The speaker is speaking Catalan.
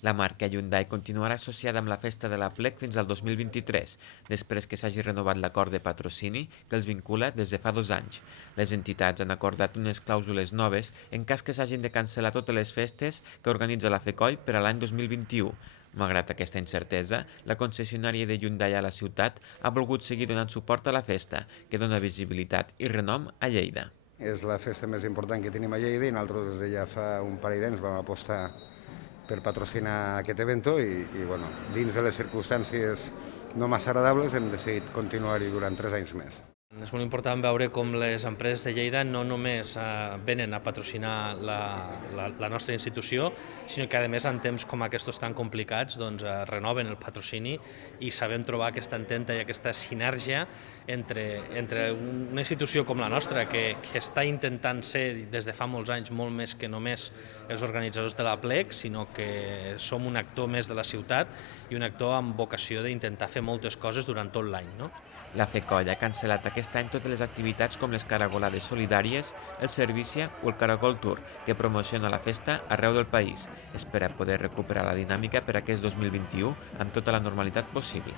La marca Hyundai continuarà associada amb la festa de la Plec fins al 2023, després que s'hagi renovat l'acord de patrocini que els vincula des de fa 2 anys. Les entitats han acordat unes clàusules noves en cas que s'hagin de cancel·lar totes les festes que organitza la FECOI per a l'any 2021. Malgrat aquesta incertesa, la concessionària de Hyundai a la ciutat ha volgut seguir donant suport a la festa, que dona visibilitat i renom a Lleida. És la festa més important que tenim a Lleida i nosaltres des de ja fa un parell d'anys vam apostar per patrocinar aquest evento i bueno, dins de les circumstàncies no massa agradables hem decidit continuar-hi durant 3 anys més. És molt important veure com les empreses de Lleida no només venen a patrocinar la nostra institució, sinó que a més en temps com aquests tan complicats doncs, renoven el patrocini i sabem trobar aquesta ententa i aquesta sinergia entre una institució com la nostra que està intentant ser des de fa molts anys molt més que només els organitzadors de la Plec, sinó que som un actor més de la ciutat i un actor amb vocació d'intentar fer moltes coses durant tot l'any. No? La FECOI ha cancel·lat aquest any totes les activitats com les caragolades solidàries, el Servícia o el Caragol Tour, que promociona la festa arreu del país. Espera poder recuperar la dinàmica per aquest 2021 amb tota la normalitat possible.